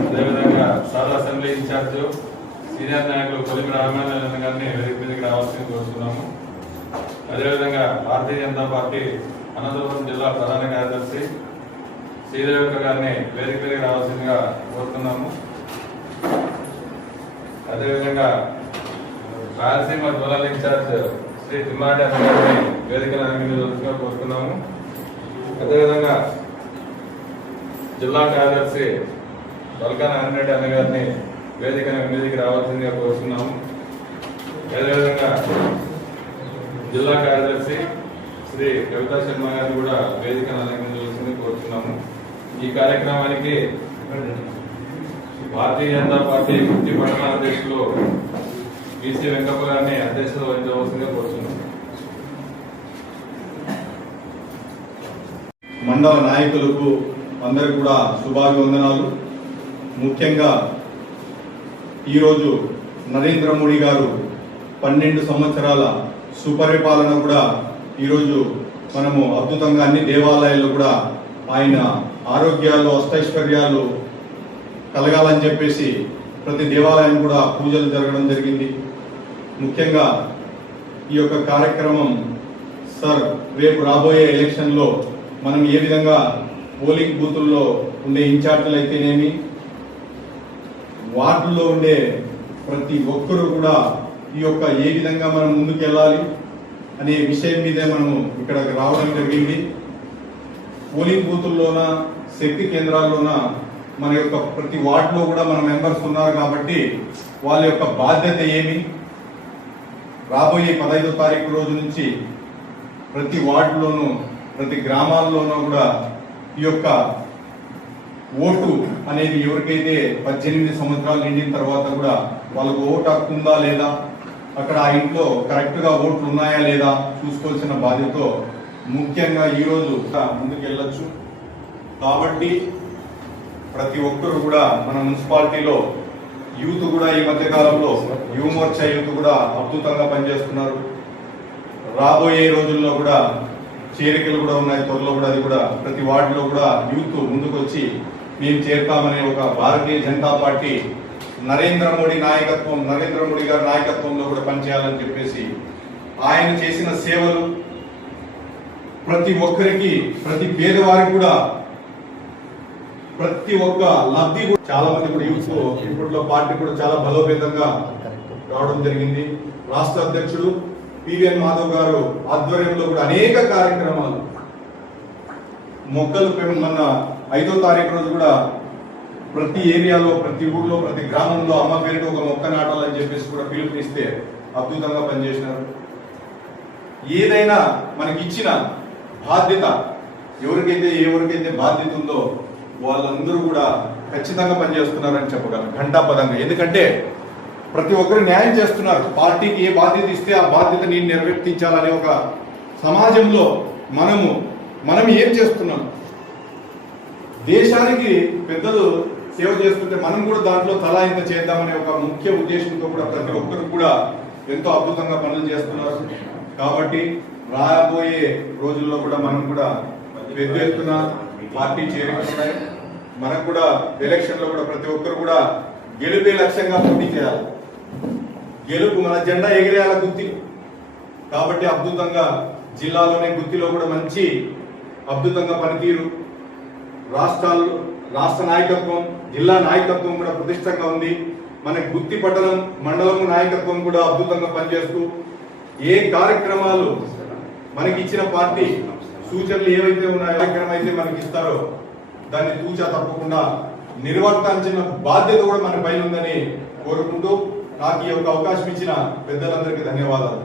అదేవిధంగా sir assembly incharge senior నాయకులు కొలిమి రామారాయణ గారిని వేదిక మీదకి రావాల్సింది కోరుతున్నాము. అదేవిధంగా భారతీయ జనతా పార్టీ అనంతపురం జిల్లా ప్రధాన కార్యదర్శి శ్రీదేవిక గారిని వేదిక మీదకి రావాల్సిందిగా కోరుతున్నాము. అదేవిధంగా రాయలసీమ జోనల్ ఇన్ఛార్జ్ శ్రీ తిమ్మారెడ్డి అన్న గారిని వేదికగా కోరుతున్నాము. అదేవిధంగా జిల్లా కార్యదర్శి బల్కా నారాయణ అన్న గారిని వేదికకి రావాల్సిందిగా కోరుతున్నాము. అదేవిధంగా జిల్లా కార్యదర్శి శ్రీ కవితా శర్మ గారిని కూడా వేదికను అలంకరించవలసిందిగా కోరుతున్నాము. ఈ కార్యక్రమానికి భారతీయ జనతా పార్టీ గుత్తి పట్టణ అధ్యక్షులు బీసీ వెంకప్ప గారిని అధ్యక్షత వహించవలసిందిగా కోరుతున్నాము. మండల నాయకులకు అందరికి కూడా శుభాభివందనాలు. ముఖ్యంగా ఈరోజు నరేంద్ర మోడీ గారు 12 సంవత్సరాల సుపరిపాలన కూడా ఈరోజు మనము అద్భుతంగా అన్ని దేవాలయాల్లో కూడా ఆయన ఆరోగ్యాలు అష్టైశ్వర్యాలు కలగాలని చెప్పేసి ప్రతి దేవాలయం కూడా పూజలు జరగడం జరిగింది. ముఖ్యంగా ఈ యొక్క కార్యక్రమం సార్ రేపు రాబోయే ఎలక్షన్లో మనం ఏ విధంగా పోలింగ్ బూతుల్లో ఉండే ఇన్ఛార్జీలు అయితేనేమి వార్డుల్లో ఉండే ప్రతి ఒక్కరూ కూడా ఈ యొక్క ఏ విధంగా మనం ముందుకెళ్ళాలి అనే విషయం మీదే మనము ఇక్కడికి రావడం జరిగింది. పోలింగ్ బూతుల్లోన శక్తి కేంద్రాల్లోన మన యొక్క ప్రతి వార్డులో కూడా మన మెంబర్స్ ఉన్నారు కాబట్టి వాళ్ళ యొక్క బాధ్యత ఏమి, రాబోయే 15వ తారీఖు రోజు నుంచి ప్రతి వార్డులోనూ ప్రతి గ్రామాల్లోనూ కూడా ఈ యొక్క ఓటు అనేది ఎవరికైతే 18 సంవత్సరాలు నిండిన తర్వాత కూడా వాళ్ళకు ఓటు హక్కు ఉందా లేదా, అక్కడ ఆ ఇంట్లో కరెక్ట్ గా ఓట్లు ఉన్నాయా లేదా చూసుకోవాల్సిన బాధ్యత ముఖ్యంగా ఈ రోజు ముందుకు వెళ్ళొచ్చు. కాబట్టి ప్రతి ఒక్కరు కూడా మన మున్సిపాలిటీలో యూత్ కూడా ఈ మధ్య కాలంలో యువ మోర్చా యూత్ కూడా అద్భుతంగా పనిచేస్తున్నారు. రాబోయే రోజుల్లో కూడా చేరికలు కూడా ఉన్నాయి, త్వరలో కూడా అది కూడా ప్రతి వార్డులో కూడా యూత్ ముందుకు వచ్చి మేము చేరుతామనే ఒక భారతీయ జనతా పార్టీ నరేంద్ర మోడీ గారి నాయకత్వంలో కూడా పనిచేయాలని చెప్పేసి ఆయన చేసిన సేవలు ప్రతి ఒక్కరికి ప్రతి పేదవారికి కూడా ప్రతి ఒక్క లబ్ధి చాలా మంది కూడా యూత్ ఇప్పట్లో పార్టీ కూడా చాలా బలోపేతంగా రావడం జరిగింది. రాష్ట్ర అధ్యక్షుడు పివిఎన్ మాధవ్ గారు ఆధ్వర్యంలో కూడా అనేక కార్యక్రమాలు మొక్కలు మొన్న 5వ తారీఖు రోజు కూడా ప్రతి ఏరియాలో ప్రతి ఊర్లో ప్రతి గ్రామంలో అమ్మ పేరుతో ఒక మొక్క నాటాలని చెప్పేసి కూడా పిలుపునిస్తే అద్భుతంగా పనిచేసినారు. ఏదైనా మనకి ఇచ్చిన బాధ్యత ఎవరికైతే బాధ్యత ఉందో వాళ్ళందరూ కూడా ఖచ్చితంగా పనిచేస్తున్నారని చెప్పగలం ఘంటాపదంగా. ఎందుకంటే ప్రతి ఒక్కరు న్యాయం చేస్తున్నారు. పార్టీకి ఏ బాధ్యత ఇస్తే ఆ బాధ్యత నేను నిర్వర్తించాలనే ఒక సమాజంలో మనం ఏం చేస్తున్నాం, దేశానికి పెద్దలు సేవ చేస్తుంటే మనం కూడా దాంట్లో తలా ఇంత చేద్దామనే ఒక ముఖ్య ఉద్దేశంతో కూడా ప్రతి ఒక్కరు కూడా ఎంతో అద్భుతంగా పనులు చేస్తున్నారు. కాబట్టి రాబోయే రోజుల్లో కూడా మనం కూడా పెద్ద ఎత్తున పార్టీ చేరుకున్నాయి. మనకు కూడా ఎలక్షన్ లో కూడా ప్రతి ఒక్కరు కూడా గెలుపే లక్ష్యంగా పోటీ చేయాలి. గెలుపు మన జెండా ఎగిరేయాల గుత్తి. కాబట్టి అద్భుతంగా జిల్లాలోనే గుత్తిలో కూడా మంచి అద్భుతంగా పనితీరు, రాష్ట్ర నాయకత్వం జిల్లా నాయకత్వం కూడా ప్రతిష్టంగా ఉంది. మన గుత్తి పట్టణం మండలం నాయకత్వం కూడా అద్భుతంగా పనిచేస్తూ ఏ కార్యక్రమాలు మనకి ఇచ్చిన పార్టీ సూచనలు ఏవైతే ఉన్నాయో కార్యక్రమం అయితే మనకి ఇస్తారో దాన్ని తూచా తప్పకుండా నిర్వర్తించిన బాధ్యత కూడా మన పైన ఉందని కోరుకుంటూ నాకు ఈ యొక్క అవకాశం ఇచ్చిన పెద్దలందరికీ ధన్యవాదాలు.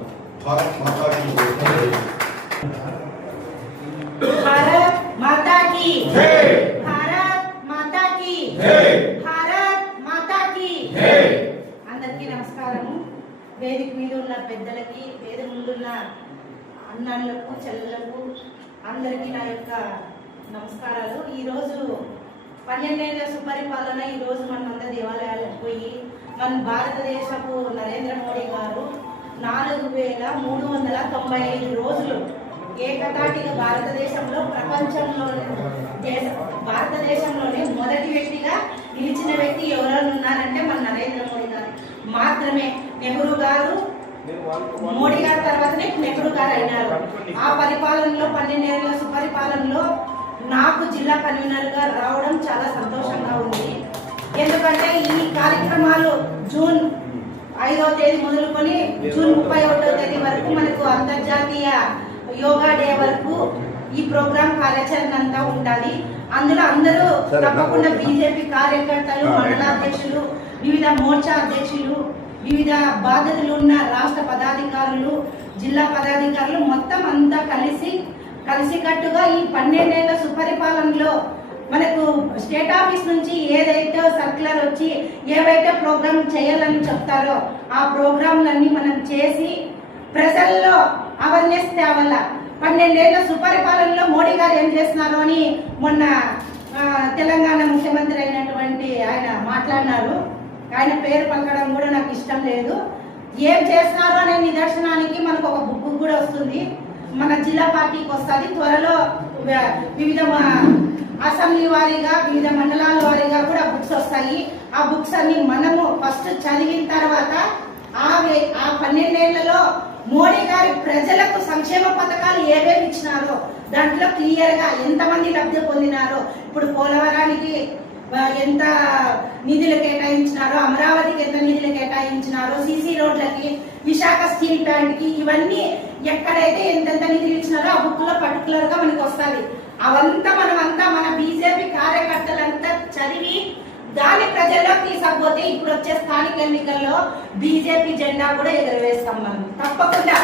భారత్ మాతా కీ జై. భారత్ మాతా కీ జై. భారత్ మాతా కీ జై. భారత్ మాతా కీ జై. అందరికీ నమస్కారము. వేదిక మీద ఉన్న పెద్దలకి, వేదిక ముందున్న అన్నలకు, చెల్లెలకు అందరికీ నా యొక్క నమస్కారాలు. ఈరోజు 12 ఏళ్ల సుపరిపాలన. ఈరోజు మనమందరం దేవాలయాలకు పోయి మన భారతదేశపు నరేంద్ర మోడీ గారు 4395 రోజులు ఏకతాటిగా భారతదేశంలోనే మొదటి వ్యక్తిగా నిలిచిన వ్యక్తి ఎవరైనా ఉన్నారంటే మన నరేంద్ర మోడీ గారు మాత్రమే. నెహ్రూ గారు మోడీ గారి తర్వాతనే నెహ్రూ గారు అయినారు. ఆ పరిపాలనలో 12 ఏళ్ల సుపరిపాలనలో నాకు జిల్లా కన్వీనర్ గా రావడం చాలా సంతోషంగా ఉంది. ఎందుకంటే ఈ కార్యక్రమాలు జూన్ 5వ తేదీ మొదలుకొని జూన్ 31వ తేదీ వరకు మనకు అంతర్జాతీయ యోగా డే వరకు ఈ ప్రోగ్రాం కార్యాచరణ అంతా ఉండాలి. అందులో అందరూ తప్పకుండా బీజేపీ కార్యకర్తలు, మండలాధ్యక్షులు, వివిధ మోర్చా అధ్యక్షులు, వివిధ బాధ్యతలు ఉన్న రాష్ట్ర పదాధికారులు, జిల్లా పదాధికారులు మొత్తం అంతా కలిసికట్టుగా ఈ 12 ఏళ్ల సుపరిపాలనలో మనకు స్టేట్ ఆఫీస్ నుంచి ఏదైతే సర్క్యులర్ వచ్చి ఏవైతే ప్రోగ్రామ్ చేయాలని చెప్తారో ఆ ప్రోగ్రాంలన్నీ మనం చేసి ప్రజల్లో అవేర్నెస్ తేవాల. 12 ఏళ్ల సుపరిపాలనలో మోడీ గారు ఏం చేస్తున్నారు అని మొన్న తెలంగాణ ముఖ్యమంత్రి అయినటువంటి ఆయన మాట్లాడినారు. ఆయన పేరు పలకడం కూడా నాకు ఇష్టం లేదు. ఏం చేస్తున్నారు అనే నిదర్శనానికి మనకు ఒక బుక్ కూడా వస్తుంది, మన జిల్లా పార్టీకి వస్తుంది త్వరలో. వివిధ అసెంబ్లీ వారీగా, వివిధ మండలాల వారీగా కూడా బుక్స్ వస్తాయి. ఆ బుక్స్ అన్ని మనము ఫస్ట్ చదివిన తర్వాత ఆ 12 ఏళ్లలో మోడీ గారి ప్రజలకు సంక్షేమ పథకాలు ఏవేవి ఇచ్చినారో దాంట్లో క్లియర్ గా ఎంతమంది లబ్ధి పొందినారో, ఇప్పుడు పోలవరానికి ఎంత నిధులు కేటాయించినారో, అమరావతికి ఎంత నిధులు కేటాయించినారో, సిసి రోడ్లకి, విశాఖ స్టీల్ ప్లాంట్ కి, ఇవన్నీ ఎక్కడైతే ఎంతెంత నిధులు ఇచ్చినారో ఆ బుక్ లో పర్టికులర్ గా మనకి వస్తుంది. అవంతా మన బీజేపీ కార్యకర్తలంతా చదివి దాని ప్రజల్లో తీసుకపోతే ఇప్పుడు వచ్చే స్థానిక ఎన్నికల్లో బీజేపీ జెండా కూడా ఎగరవేస్తాం మనం తప్పకుండా.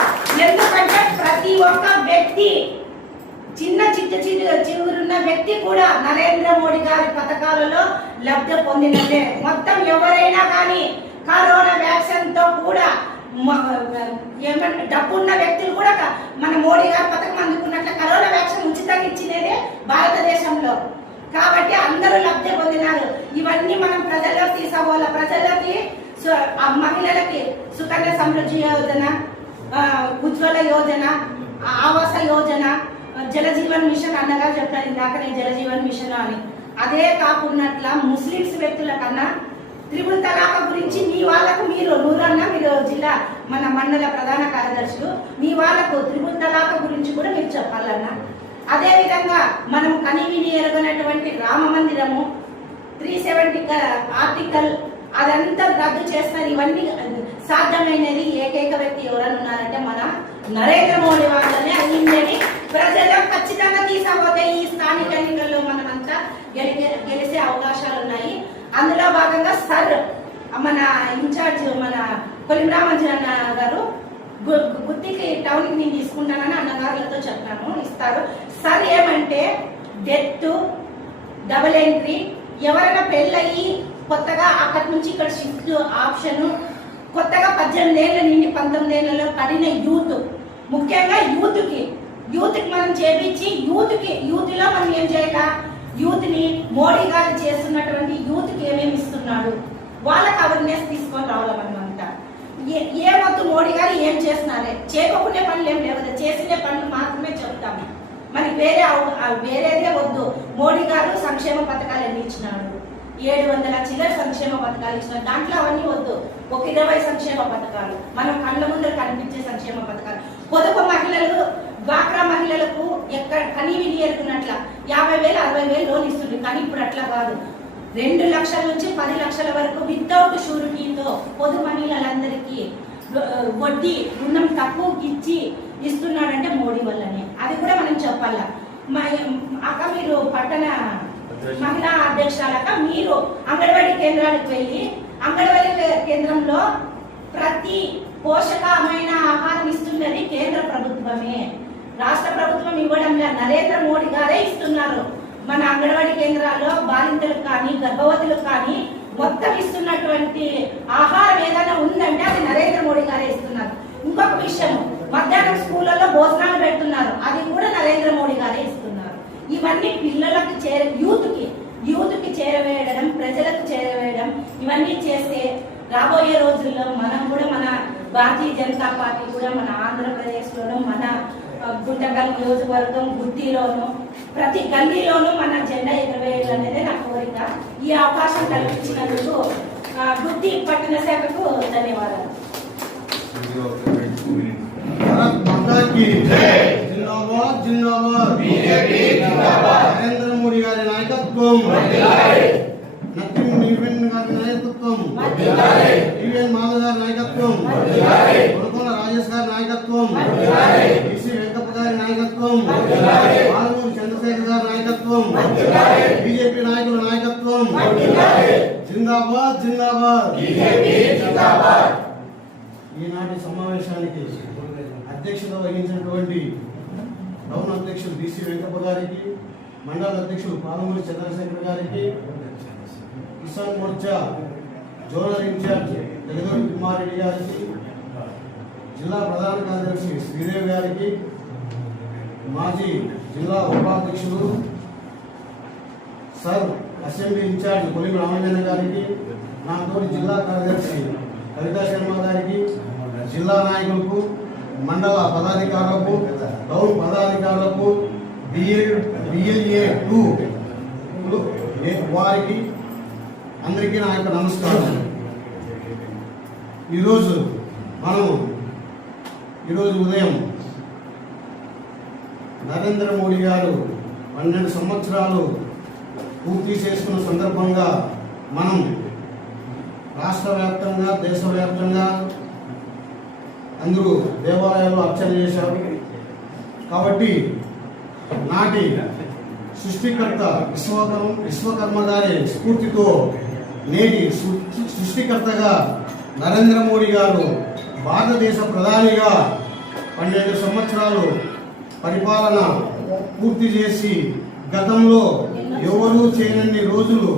ఎందుకంటే ప్రతి ఒక్క వ్యక్తి, చిన్న చిగురున్న వ్యక్తి కూడా నరేంద్ర మోడీ గారి పథకాలలో లబ్ధి పొందినట్లే. మొత్తం ఎవరైనా కానీ కరోనా వ్యాక్సిన్ తో కూడా ఏమంటే డబ్బున్న వ్యక్తులు కూడా మన మోడీ గారి పథకం అందుకున్నట్లే కరోనా వ్యాక్సిన్ ఉచితంగా ఇచ్చినదే భారతదేశంలో. కాబట్టి అందరూ లబ్ధి పొందినారు. ఇవన్నీ మనం ప్రజల్లోకి తీసుకోవాలి. ప్రజలకి, మహిళలకి సుకన్య సమృద్ధి యోజన, ఉజ్వల యోజన, ఆవాస యోజన, జల జీవన్ మిషన్ అన్నగా చెప్పాను ఇందాకనే జల జీవన్ మిషన్ అని. అదే కాకున్నట్ల ముస్లింస్ వ్యక్తుల కన్నా త్రిపుల్ తలాఖ గురించి మీ వాళ్ళకు మీరు జిల్లా మన మండల ప్రధాన కార్యదర్శులు మీ వాళ్ళకు త్రిపుల్ తలాఖ గురించి కూడా మీరు చెప్పాలన్నా. అదే విధంగా మనం కనివిని ఎరగనటువంటి రామ మందిరము 370 ఆర్టికల్ అదంతా రద్దు చేస్తారు. ఇవన్నీ సాధ్యమైనది ఏకైక వ్యక్తి ఎవరైనా ఉన్నారంటే మన నరేంద్ర మోడీ వాళ్ళనే అయ్యిందని ప్రజలు ఖచ్చితంగా తీసుకపోతే ఈ స్థానిక ఎన్నికల్లో మనమంతా గెలిచే అవకాశాలు ఉన్నాయి. అందులో భాగంగా సార్ మన ఇన్ఛార్జ్ మన కొలిమరామంజన్ గారు గుత్తికి టౌన్ కి నేను తీసుకుంటానని అన్నగారులతో చెప్పాను, ఇస్తారు. సార్ ఏమంటే డెత్, డబుల్ ఎంట్రీ, ఎవరైనా పెళ్ళయి కొత్తగా అక్కడి నుంచి ఇక్కడ షిఫ్ట్ ఆప్షన్, కొత్తగా 18 ఏళ్ళ నుండి 19 ఏళ్లలో పడిన యూత్, ముఖ్యంగా యూత్ కి మనం చేపించి యూత్ లో మనం ఏం చేయాల, యూత్ ని మోడీ గారు చేస్తున్నటువంటి యూత్ కి ఏమేమి ఇస్తున్నాడు వాళ్ళకి అవేర్నెస్ తీసుకొని రావాలి. మనమంతా ఏమొద్దు మోడీ గారు ఏం చేస్తున్నారే, చేయకునే పనులు ఏం లేవు, చేసిన పనులు మాత్రమే చెప్తాము. మనకి వేరేదే వద్దు. మోడీ గారు సంక్షేమ పథకాలు ఎన్ని ఇచ్చినాడు, 700 చిల్లర సంక్షేమ పథకాలు ఇచ్చినారు. దాంట్లో అవన్నీ వద్దు. ఒక 20 సంక్షేమ పథకాలు, మనం కళ్ళ ముందర కనిపించే సంక్షేమ పథకాలు. పొదుపు మహిళలు, డ్వాక్రా మహిళలకు ఎక్కడ కనీవి ఎరుగునట్ల 50,000 60,000 లోన్ ఇస్తుంది. కానీ ఇప్పుడు అట్లా కాదు, 2 లక్షల నుంచి 10 లక్షల వరకు వితౌట్ షూరిటీతో పొదు మహిళలందరికీ వడ్డీ రుణం తక్కువ ఇస్తున్నాడంటే మోడీ వల్లనే. అది కూడా మనం చెప్పాలా. అక్క మీరు పట్టణ మహిళా అధ్యక్షురాలక మీరు అంగన్వాడీ కేంద్రాలకు వెళ్ళి అంగన్వాడీ కేంద్రంలో ప్రతి పోషకమైన ఆహారం ఇస్తున్నది కేంద్ర ప్రభుత్వమే, రాష్ట్ర ప్రభుత్వం ఇవ్వడంలో నరేంద్ర మోడీ గారే ఇస్తున్నారు. మన అంగన్వాడీ కేంద్రాల్లో బాలింతలకు కానీ గర్భవతులకు కానీ మొత్తం ఇస్తున్నటువంటి ఆహారం ఏదైనా ఉందంటే అది నరేంద్ర మోడీ గారే ఇస్తున్నారు. ఇంకొక విషయం, మధ్యాహ్నం స్కూళ్ళలో భోజనాలు పెడుతున్నారు, అది కూడా నరేంద్ర మోడీ గారే ఇస్తున్నారు. ఇవన్నీ పిల్లలకు యూత్ కి చేరవేయడం, ప్రజలకు చేరవేయడం, ఇవన్నీ చేస్తే రాబోయే రోజుల్లో మనం కూడా మన భారతీయ జనతా పార్టీ కూడా మన ఆంధ్రప్రదేశ్ లోనూ మన గుంటకల్ నియోజకవర్గం గుత్తిలోను ప్రతి గల్లీలోనూ మన జెండా ఎగరవేయాలనేదే నా కోరిక. ఈ అవకాశం కల్పించినందుకు గుత్తి పట్టణ శాఖకు ధన్యవాదాలు. జిందాబాద్ జిందాబాద్ బీజేపీ జిందాబాద్ నరేంద్ర మోడీ గారి నాయకత్వం నత్యం నివెన్ గారి నాయకత్వం ఈవెన్ మాధవ్ గారి నాయకత్వం కొనకొండ రాజేష్ గారి నాయకత్వం బీసీ వెంకప్ప గారి నాయకత్వం బాలమూరి చంద్రశేఖర్ గారి నాయకత్వం బీజేపీ నాయకుల నాయకత్వం జిందాబాద్ జిందాబాద్ ఈనాటి సమావేశానికి అధ్యక్షత వహించినటువంటి టౌన్ అధ్యక్షులు బీసీ వెంకప్ప గారికి, మండల అధ్యక్షులు పాలమూరి చంద్రశేఖర్ గారికి, కిసాన్ మోర్చా జోనల్ ఇన్ఛార్జ్ జగదోరి కుమారెడ్డి గారికి, జిల్లా ప్రధాన కార్యదర్శి శ్రీదేవి గారికి, మాజీ జిల్లా ఉపాధ్యక్షులు సర్ అసెంబ్లీ ఇన్ఛార్జ్ కొలిమి రామచంద్ర గారికి, నాతో జిల్లా కార్యదర్శి కవితా శర్మ గారికి, జిల్లా నాయకులకు, మండల పదాధికారులకు, టౌన్ పదాధికారులకు, BLA-2 వారికి అందరికీ నా యొక్క నమస్కారం. ఈరోజు ఉదయం నరేంద్ర మోడీ గారు 12 సంవత్సరాలు పూర్తి చేసుకున్న సందర్భంగా మనం రాష్ట్ర వ్యాప్తంగా దేశవ్యాప్తంగా అందరూ దేవాలయాల్లో అర్చన చేశారు. కాబట్టి నాటి సృష్టికర్త విశ్వకర్మ గారి స్ఫూర్తితో నేటి సృష్టికర్తగా నరేంద్ర మోడీ గారు భారతదేశ ప్రధానిగా 12 సంవత్సరాలు పరిపాలన పూర్తి చేసి గతంలో ఎవరూ చేయనన్ని రోజులు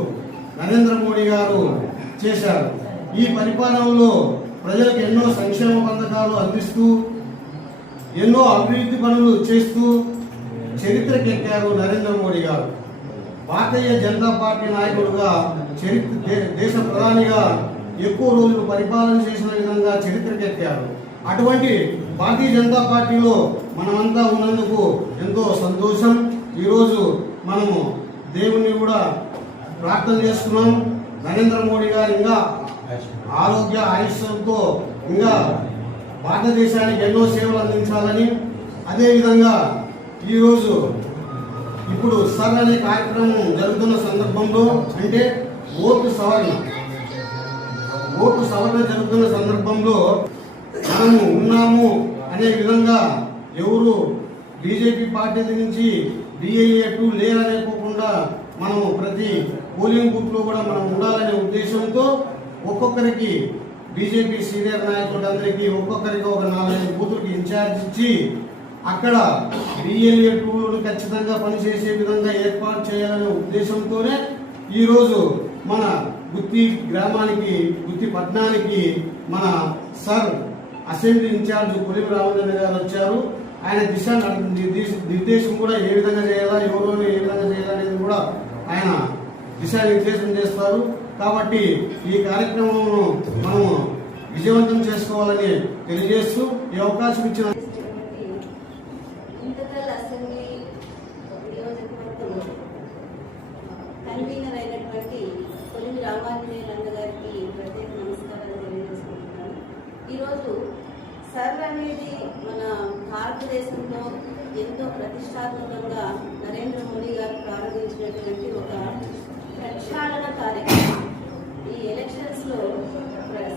నరేంద్ర మోడీ గారు చేశారు. ఈ పరిపాలనలో ప్రజలకు ఎన్నో సంక్షేమ పథకాలు అందిస్తూ ఎన్నో అభివృద్ధి పనులు చేస్తూ చరిత్రకెక్కారు నరేంద్ర మోడీ గారు. భారతీయ జనతా పార్టీ నాయకుడుగా దేశ ప్రధానిగా ఎక్కువ రోజులు పరిపాలన చేసిన విధంగా చరిత్రకెక్కారు. అటువంటి భారతీయ జనతా పార్టీలో మనమంతా ఉన్నందుకు ఎంతో సంతోషం. ఈరోజు మనము దేవుణ్ణి కూడా ప్రార్థన చేస్తున్నాం. నరేంద్ర మోడీ గారు ఇంకా ఆరోగ్య ఆయుష్యంతో ఇంకా భారతదేశానికి ఎన్నో సేవలు అందించాలని, అదేవిధంగా ఈరోజు ఇప్పుడు సర్ అనే కార్యక్రమం జరుగుతున్న సందర్భంలో అంటే ఓటు సవరణ జరుగుతున్న సందర్భంలో మనము ఉన్నాము అనే విధంగా ఎవరు బీజేపీ పార్టీ నుంచి BLA-2 లేరనేకోకుండా మనము ప్రతి పోలింగ్ బూత్ లో కూడా మనం ఉండాలనే ఉద్దేశంతో ఒక్కొక్కరికి బీజేపీ సీనియర్ నాయకులందరికీ ఒక్కొక్కరికి ఒక 4-5 బూతులకి ఇన్ఛార్జ్ ఇచ్చి అక్కడ BLA-2 ఖచ్చితంగా పనిచేసే విధంగా ఏర్పాటు చేయాలనే ఉద్దేశంతోనే ఈరోజు మన గుత్తి గ్రామానికి గుత్తి పట్టణానికి మన సర్ అసెంబ్లీ ఇన్ఛార్జ్ కొలిమి రామచంద్ర గారు వచ్చారు. ఆయన నిర్దేశం కూడా ఏ విధంగా చేయాలా, ఎవరు ఏ విధంగా చేయాలనేది కూడా ఆయన దిశానిర్దేశం చేస్తారు. కాబట్టి ఈ కార్యక్రమం మనము విజయవంతం చేసుకోవాలని తెలియజేస్తూ ఈ అవకాశం ఇచ్చిన కన్వీనర్ అయినటువంటి కొలిమి రామాంజనేయులు గారికి ప్రత్యేక నమస్కారాలు తెలియజేసుకుంటున్నాను. ఈరోజు సర్ అనేది మన భారతదేశంలో ఎంతో ప్రతిష్టాత్మకంగా నరేంద్ర మోడీ గారు ప్రారంభించినటువంటి ఒక ప్రక్షాళన కార్యక్రమం. ఈ ఎలక్షన్స్ లో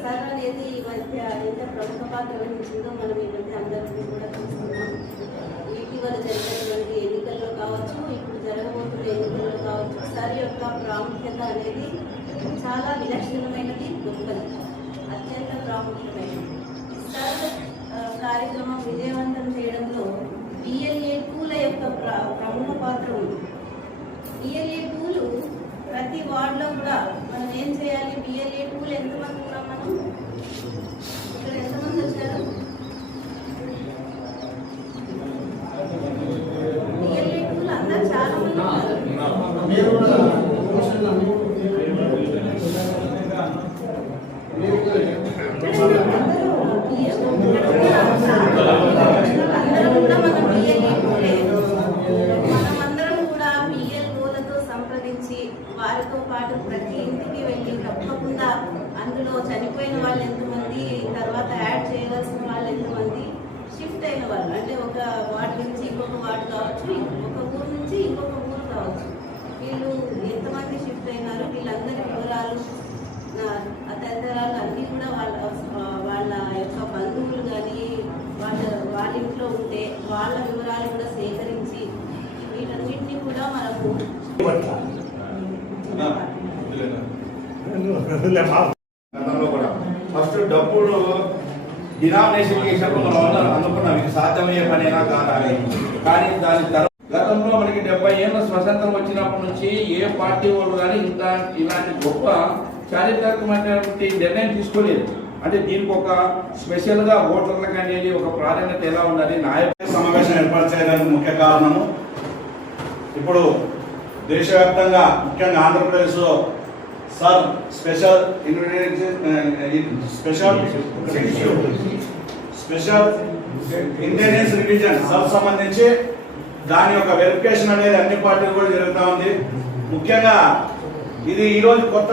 సర్ అనేది ఈ మధ్య ఎంత ప్రముఖ పాత్ర వహించిందో మనం ఈ మధ్య అందరికీ కూడా చూస్తున్నాం. ఇటీవల జరిగినటువంటి ఎన్నికల్లో కావచ్చు, ఇప్పుడు జరగబోతున్న ఎన్నికల్లో కావచ్చు, సర్ యొక్క ప్రాముఖ్యత అనేది చాలా విలక్షణమైనది, గొప్పది, అత్యంత ప్రాముఖ్యమైనది. సర్ కార్యక్రమం విజయవంతం చేయడంలో BLA-2 యొక్క ప్రముఖ పాత్ర ఉంది. BLA-2 ప్రతి వార్డులో కూడా మనం ఏం చేయాలి? BLA-2 ఎంతమంది ఉన్నాం మనం? ఇక్కడ ఎంతమంది వచ్చారు? BLA-2 అందరూ చాలా మంది ఉన్నారు. అందరం కూడా మనం వార్డు నుంచి ఇంకొక వార్డు కావచ్చు, ఒక ఊరు నుంచి ఇంకొక ఊరు కావచ్చు. వీళ్ళు ఎంతమంది షిఫ్ట్ అయినారు, వీళ్ళందరి వివరాలు తదితరాలు అన్నీ కూడా వాళ్ళ యొక్క బంధువులు కానీ వాళ్ళ ఇంట్లో ఉంటే వాళ్ళ వివరాలు కూడా సేకరించి వీటన్నిటిని కూడా మనకు గతంలో కూడా ఫస్ట్ డబ్బులు డినామినేషన్ చేసినప్పుడు మనం అనుకున్నాం ఇది సాధ్యమయ్యే పనేనా కాదా అని. కానీ దాని తర్వాత గతంలో మనకి 70 ఏళ్ళ స్వతంత్రం వచ్చినప్పటి నుంచి ఏ పార్టీ వాళ్ళు కానీ ఇలాంటి గొప్ప చారిత్రాత్మకమైనటువంటి నిర్ణయం తీసుకోలేదు. అంటే దీనికి ఒక స్పెషల్ గా ఓటర్లకు అనేది ఒక ప్రాధాన్యత ఎలా ఉండాలి, నాయకుల సమావేశం ఏర్పాటు చేయడానికి ముఖ్య కారణము ఇప్పుడు దేశవ్యాప్తంగా ముఖ్యంగా ఆంధ్రప్రదేశ్లో sir special intelligence revision sir సంబంధించి దాని యొక్క వెరిఫికేషన్ అనేది అన్ని పార్టీలు కూడా జరుగుతూ ఉంది. ముఖ్యంగా ఇది ఈరోజు కొత్త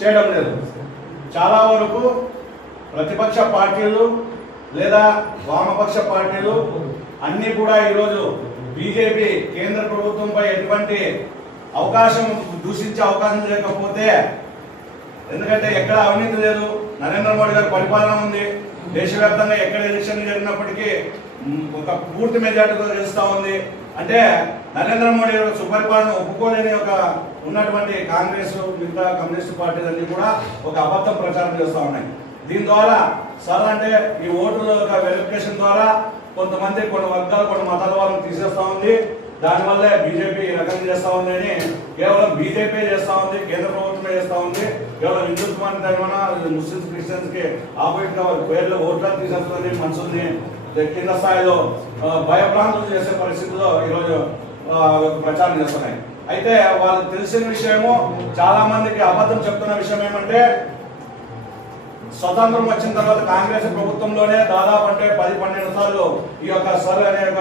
చేయడం లేదు. చాలా వరకు ప్రతిపక్ష పార్టీలు లేదా వామపక్ష పార్టీలు అన్నీ కూడా ఈరోజు బీజేపీ కేంద్ర ప్రభుత్వంపై ఎటువంటి అవకాశం దూషించే అవకాశం లేకపోతే, ఎందుకంటే ఎక్కడ అవినీతి లేదు, నరేంద్ర మోడీ గారి పరిపాలన ఉంది, దేశవ్యాప్తంగా ఎక్కడ ఎలక్షన్ జరిగినప్పటికీ ఒక పూర్తి మెజార్టీతో గెలుస్తూ ఉంది. అంటే నరేంద్ర మోడీ గారి సుపరిపాలన ఒప్పుకోలేని ఒక ఉన్నటువంటి కాంగ్రెస్ మిగతా కమ్యూనిస్ట్ పార్టీలన్నీ కూడా ఒక అబద్ధం ప్రచారం చేస్తూ ఉన్నాయి. దీని ద్వారా సార్ అంటే ఈ ఓటుల యొక్క వెరిఫికేషన్ ద్వారా కొంతమంది కొన్ని వర్గాలు కొన్ని మతాల వాళ్ళని తీసేస్తా ఉంది. దానివల్లే బీజేపీ ఈ రకంగా చేస్తా ఉంది అని కేవలం బీజేపీ చేస్తా ఉంది, కేంద్ర ప్రభుత్వమే చేస్తా ఉంది. కేవలం హిందుత్వాన్ని ముస్లిమ్స్ క్రిస్టియన్స్ కి ఆపోజిట్ గా పేర్లు ఓట్లను తీసేస్తుంది, మనుషుల్ని కింద స్థాయిలో భయభ్రాంతులు చేసే పరిస్థితుల్లో ఈరోజు ప్రచారం చేస్తున్నాయి. అయితే వాళ్ళకి తెలిసిన విషయము, చాలా మందికి అబద్ధం చెప్తున్న విషయం ఏమంటే స్వతంత్రం వచ్చిన తర్వాత కాంగ్రెస్ ప్రభుత్వంలోనే దాదాపు అంటే 10-12 సార్లు ఈ యొక్క సర్వే అనే ఒక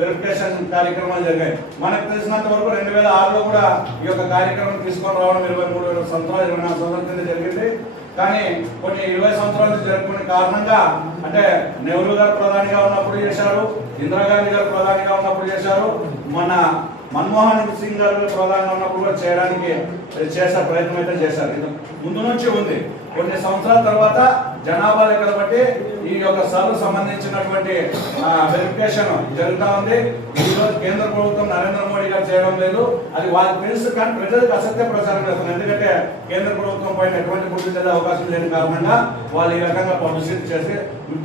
వెరిఫికేషన్ కార్యక్రమాలు జరిగాయి. మనకు తెలిసినంత వరకు 2006లో కూడా ఈ యొక్క కార్యక్రమం తీసుకొని రావడం 23 సంవత్సరాలు 24 సంవత్సరాల కింద జరిగింది. కానీ కొన్ని 20 సంవత్సరాలు జరుపుకునే కారణంగా అంటే నెహ్రూ గారు ప్రధానిగా ఉన్నప్పుడు చేశారు, ఇందిరాగాంధీ గారు ప్రధానిగా ఉన్నప్పుడు చేశారు, మన మన్మోహన్ సింగ్ గారు ప్రధానిగా ఉన్నప్పుడు కూడా చేయడానికి చేసే ప్రయత్నం అయితే చేశారు. ఇది ముందు నుంచి ఉంది. కొన్ని సంవత్సరాల తర్వాత జనాభా లెక్కలు బట్టి ఈ యొక్క సర్వ్ సంబంధించినటువంటి వెరిఫికేషన్ జరుగుతూ ఉంది. ఈరోజు కేంద్ర ప్రభుత్వం నరేంద్ర మోడీ గారు చేయడం లేదు, అది వాళ్ళకి తెలుసు. కానీ ప్రజలకు అసత్య ప్రచారం చేస్తున్నారు. ఎందుకంటే కేంద్ర ప్రభుత్వం పైన ఎటువంటి గుర్తు చేసే అవకాశం లేని కారణంగా వాళ్ళు ఈ రకంగా పబ్లిసిటీ చేసి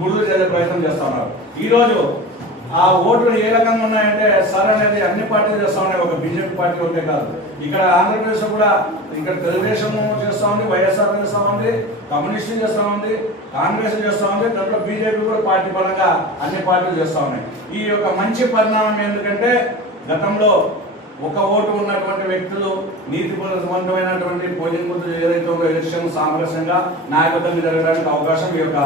గుర్తు చేసే ప్రయత్నం చేస్తున్నారు. ఈ రోజు ఆ ఓట్లు ఏ రకంగా ఉన్నాయంటే సార్ అనేది అన్ని పార్టీలు చేస్తా ఉన్నాయి, ఒక బీజేపీ పార్టీ ఒకటే కాదు. ఇక్కడ ఆంధ్రప్రదేశ్ కూడా ఇక్కడ తెలుగుదేశం చేస్తా ఉంది, వైఎస్ఆర్ చేస్తా ఉంది, కమ్యూనిస్టులు చేస్తా ఉంది, కాంగ్రెస్ చేస్తా ఉంది, దాంట్లో బీజేపీ కూడా పార్టీ పరంగా అన్ని పార్టీలు చేస్తా ఉన్నాయి. ఈ యొక్క మంచి పరిణామం ఎందుకంటే గతంలో ఒక ఓటు ఉన్నటువంటి వ్యక్తులు నీతిపూర్వకమైనటువంటి పోలింగ్ బూత్ ఏదైతే ఎలక్షన్ సామరస్యంగా నాయకత్వం జరగడానికి అవకాశం ఈ యొక్క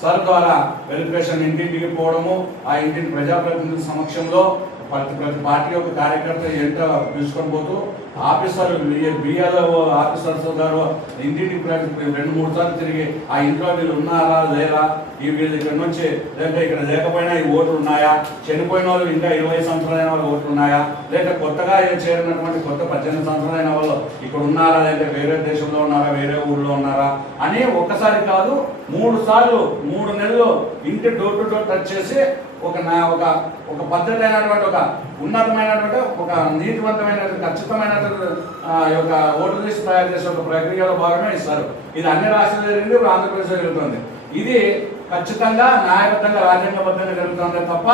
సార్ ద్వారా వెరిఫికేషన్ ఇంటింటికి పోవడము, ఆ ఇంటిని ప్రజాప్రతినిధుల సమక్షంలో ప్రతి పార్టీ యొక్క కార్యకర్త ఎంత పిలుచుకొని పోతూ ఆఫీసర్లు బిఆర్ఓ ఆఫీసర్స్ గారు ఇంటింటికి 2-3 సార్లు తిరిగి ఆ ఇంట్లో వీళ్ళు ఉన్నారా లేరా, ఈ వీళ్ళు ఇక్కడ నుంచి లేకపోతే ఇక్కడ లేకపోయినా ఈ ఓట్లు ఉన్నాయా, చనిపోయిన వాళ్ళు ఇంకా 20 సంవత్సరాలైన వాళ్ళు ఓట్లు ఉన్నాయా, లేదా కొత్తగా చేరినటువంటి కొత్త 18 సంవత్సరాలైన వాళ్ళు ఇక్కడ ఉన్నారా, లేదా వేరే దేశంలో ఉన్నారా, వేరే ఊర్లో ఉన్నారా అని ఒక్కసారి కాదు 3 సార్లు 3 నెలలు ఇంటి డోర్ టు డోర్ టచ్ చేసి ఒక పద్ధతి అయినటువంటి ఒక ఉన్నతమైనటువంటి ఒక నీతివంతమైన ఖచ్చితమైన యొక్క ఓటర్ లిస్ట్ తయారు చేసే ఒక ప్రక్రియలో భాగమే ఇస్తారు. ఇది అన్ని రాష్ట్రాలు జరిగింది, ఆంధ్రప్రదేశ్ జరుగుతుంది. ఇది ఖచ్చితంగా న్యాయబద్ధంగా రాజ్యాంగబద్ధంగా జరుగుతుంది తప్ప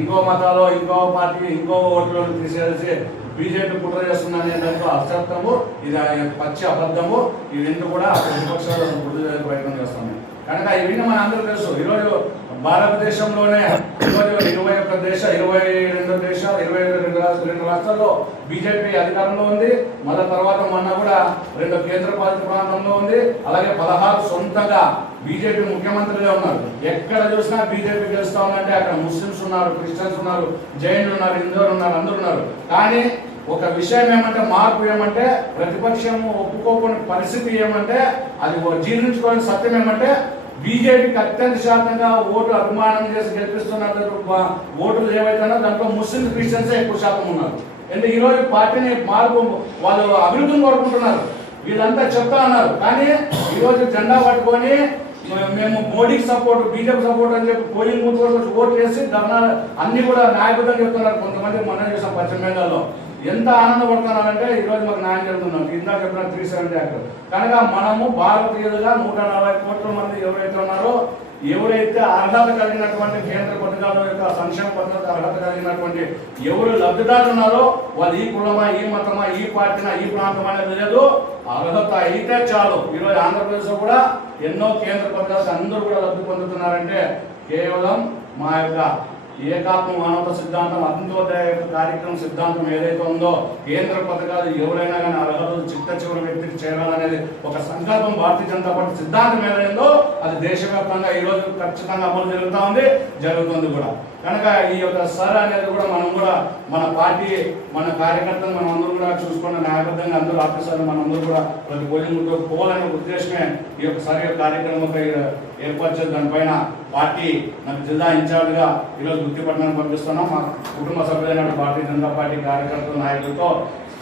ఇంకో మతాలో ఇంకో పార్టీ ఇంకో ఓట్లు తీసేసి బీజేపీ కుట్ర చేస్తుందనే దాంట్లో అసత్యము, ఇది పచ్చి అబద్ధము. ఇవన్నీ కూడా ప్రతిపక్షాలు గుర్తు చేసే ప్రయత్నం చేస్తున్నాయి. కనుక ఇవన్నీ మన అందరూ తెలుసు. ఈరోజు భారతదేశంలోనే ఈరోజు 22 దేశాలు 22 రాష్ట్రాల్లో బీజేపీ అధికారంలో ఉంది. మళ్ళీ తర్వాత మొన్న కూడా 2 కేంద్రపాలిత ప్రాంతంలో ఉంది. అలాగే 16 సొంతంగా బీజేపీ ముఖ్యమంత్రిగా ఉన్నారు. ఎక్కడ చూసినా బీజేపీ గెలుస్తా ఉందంటే అక్కడ ముస్లిమ్స్ ఉన్నారు, క్రిస్టియన్స్ ఉన్నారు, జైన్లు ఉన్నారు, హిందువులు ఉన్నారు, అందరూ ఉన్నారు. కానీ ఒక విషయం ఏమంటే మార్పు ఏమంటే ప్రతిపక్షము ఒప్పుకోని పరిస్థితి ఏమంటే అది జీర్ణించుకోని సత్యం ఏమంటే బీజేపీకి అత్యంత శాతంగా ఓటు అభిమానం చేసి గెలిపిస్తున్నారు. ఓట్లు ఏవైతేనో దాంట్లో ముస్లిం క్రిస్టియన్సే ఎక్కువ శాతం ఉన్నారు. అంటే ఈరోజు పార్టీని మార్పు వాళ్ళు అభివృద్ధిని కోరుకుంటున్నారు. వీళ్ళంతా చెప్తా ఉన్నారు, కానీ ఈరోజు జెండా పట్టుకొని మేము మోడీకి సపోర్ట్, బీజేపీ సపోర్ట్ అని చెప్పి పోలింగ్ బూత్ వరకు ఓట్లు వేసి ధర్నాలు అన్ని కూడా న్యాయబద్ధంగా చెప్తున్నారు. కొంతమంది మనం చూసాం పశ్చిమ బెంగాల్లో ఎంత ఆనందపడుతున్నారంటే ఈరోజు మాకు న్యాయం జరుగుతున్నాం. ఇందాక చెప్పిన 370 యాక్ట్ కనుక మనము భారతీయులుగా 140 కోట్ల మంది ఎవరైతే ఉన్నారో, ఎవరైతే అర్హత కలిగినటువంటి కేంద్ర పథకాల యొక్క సంక్షేమ పథకాలకు అర్హత కలిగినటువంటి ఎవరు లబ్ధిదారులు ఉన్నారో వాళ్ళు ఈ కులమా, ఈ మతమా, ఈ పార్టీనా, ఈ ప్రాంతం అనేది లేదు, అర్హత అయితే చాలు. ఈరోజు ఆంధ్రప్రదేశ్ లో కూడా ఎన్నో కేంద్ర పథకాలకు అందరూ కూడా లబ్ధి పొందుతున్నారంటే కేవలం మా యొక్క ఏకాత్మ మానవత సిద్ధాంతం, అంత్యోదయ కార్యక్రమం సిద్ధాంతం ఏదైతే ఉందో, కేంద్ర పథకాలు ఎవరైనా కానీ అర్హతలు చిట్ట చివరి వ్యక్తికి చేరాలనేది ఒక సంకల్పం భారతీయ జనతా పార్టీ సిద్ధాంతం ఏదైందో అది దేశవ్యాప్తంగా ఈ రోజు ఖచ్చితంగా అమలు జరుగుతుంది కూడా. కనుక ఈ యొక్క సర్ అనేది కూడా మనం కూడా మన పార్టీ, మన కార్యకర్తలు మనం అందరూ కూడా చూసుకున్న న్యాయబద్ధంగా అందరూ ఆఫీసర్లు మనందరూ కూడా ప్రతి పోలింగ్ పోవాలనే ఉద్దేశమే ఈ యొక్క సర్ కార్యక్రమం ఏర్పరిచే దానిపైన పార్టీ నాకు జిల్లా ఇన్ఛార్జ్గా ఈరోజు గుర్తిపట్నాన్ని పంపిస్తున్నాం. మా కుటుంబ సభ్యులైన భారతీయ జనతా పార్టీ కార్యకర్తల నాయకులతో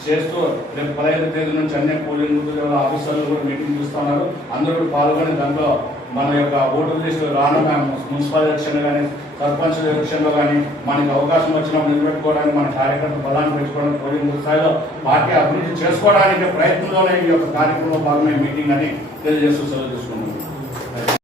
చేస్తూ రేపు 15వ తేదీ నుంచి అన్ని పోలింగ్ బూత్ ఆఫీసర్లు కూడా మీటింగ్ చూస్తున్నారు. అందరూ కూడా పాల్గొని దాంట్లో మన యొక్క ఓటర్ లిస్టు రానున్న మున్సిపల్ ఎలక్షన్ కానీ సర్పంచ్ ఎలక్షన్లో కానీ మనకి అవకాశం వచ్చినప్పుడు నిలబెట్టుకోవడానికి, మన కార్యకర్తలు బలాన్ని పెంచుకోవడానికి, పోలింగ్ బూత్ స్థాయిలో పార్టీ అభివృద్ధి చేసుకోవడానికి ప్రయత్నంలోనే ఈ యొక్క కార్యక్రమంలో భాగమైన మీటింగ్ అని తెలియజేస్తూ సెలవు తీసుకుంటాం.